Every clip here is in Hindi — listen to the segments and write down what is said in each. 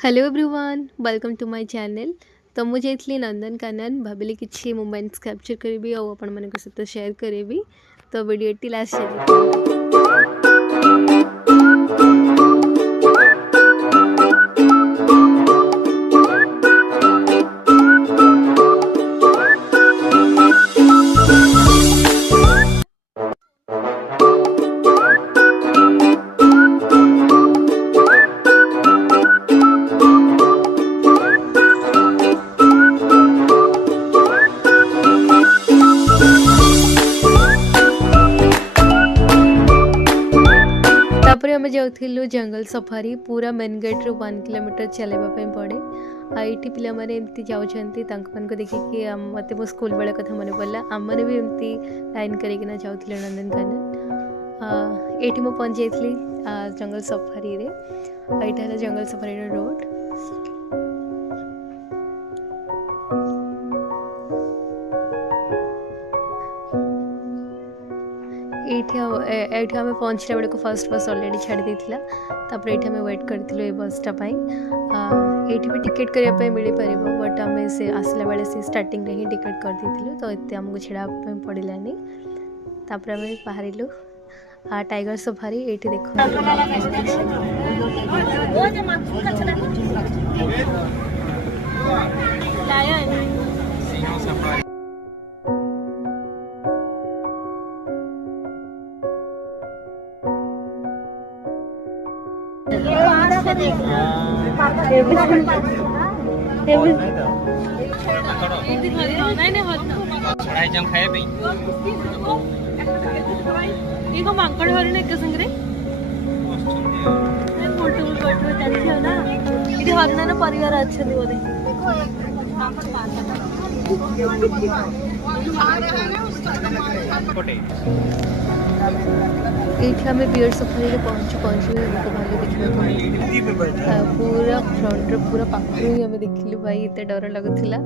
Hello everyone welcome to my channel. तो मुझे जाइली नंदनकानन भाविली किसी मोमेंट्स कैप्चर करी और आपण मान सहित शेयर करी। तो वीडियोटी लास्ट तापर आम जाऊँ जंगल सफारी पूरा मेन गेट रू 1 किलोमीटर चलवाई पड़े। आईटी पिला माने एमती जाउछंती देखिए मत मो स्कूल बेले कथा मन पड़ा आमने भी एमती लाइन करना जाऊँ नंदनकानन। ये पहुँच जाइली जंगल सफारी रे। यहाँ है जंगल सफारी रोड। ये आम पहुँचला बेलू फर्स्ट बस अलरेडी छाड़ी देता। ये आम वेट करूँ ये बसटा ये भी टिकेट करने मिल पार बट आम से आसला बेले से स्टार्टिंग ही टिकेट कर देलु तो ये आमको छाड़ा पड़ानी। तापर आम बाहर टाइगर सफारी ये देख मांकड़ हरिण एक संगे हरिण परिवार अच्छा बोधे ये आम बियर सफारी पहुँचू हमको भालू देखा पूरा फ्रंट पूरा पाखर ही आम देखिलु भाई एत डर लगुला।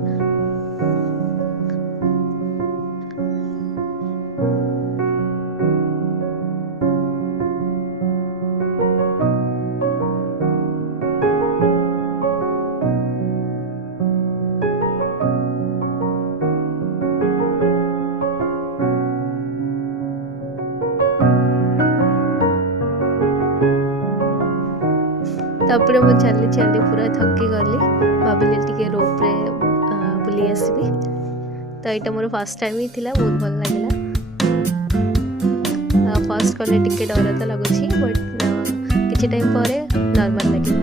तापर मुझे चली चली पूरा थकी गली भाविली टे रोप्रे बुली आसबि। तो यहाँ मोर फर्स्ट टाइम ही थिला बहुत भल लगे। फर्स्ट कले टिके डर तो लगुच बट किसी टाइम पर नॉर्मल लगे।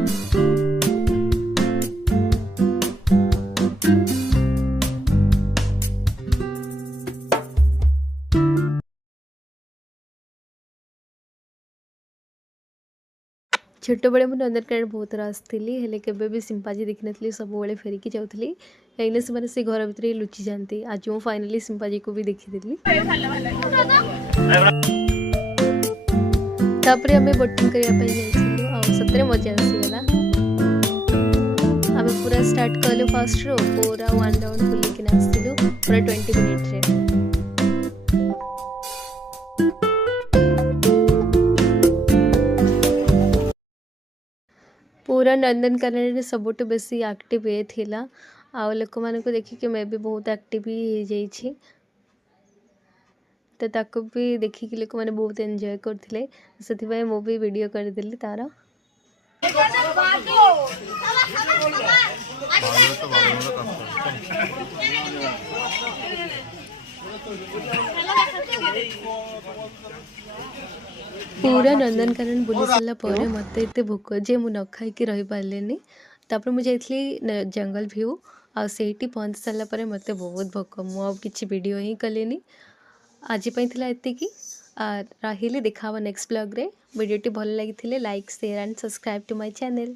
छोट बड़े मुझे नंदनकानन बहुत आसती हेले केबे भी सिंपाजी देखी नी सब बड़े फेरिकी जाऊँगी कहीं से घर भितर ही लुचि जाती। आज मैं फाइनाली सिंपाजी को भी देखीदेली। तापर आम बोटिंग करने सतरे मजा आसीगला। आम पूरा स्टार्ट कलु फास्ट रो पूरा 1 राउंड बुलिकिन आसलु पूरा 20 मिनिट रे। पूरा नंदनकानन सबुठ बेसी एक्टिव ये थिला आ लोक मान को देखिक मैं भी बहुत एक्टिव ही जाइए। तो ताको भी देखिक लोक मैंने बहुत एंजॉय करते से मु भी वीडियो करदेली तार। पूरा नंदनकानन बुली सारा पर मत एत भोक जे मु न खाई रही पारे। तापर मुझे जाइली जंगल व्यू आठी पहुँच सारापर मत बहुत भोक मुझे किसी वीडियो ही कलेनी। आज एतिकी रही देखा नेक्स्ट ब्लॉग रे। वीडियोटी भल लगी like share and subscribe to my channel.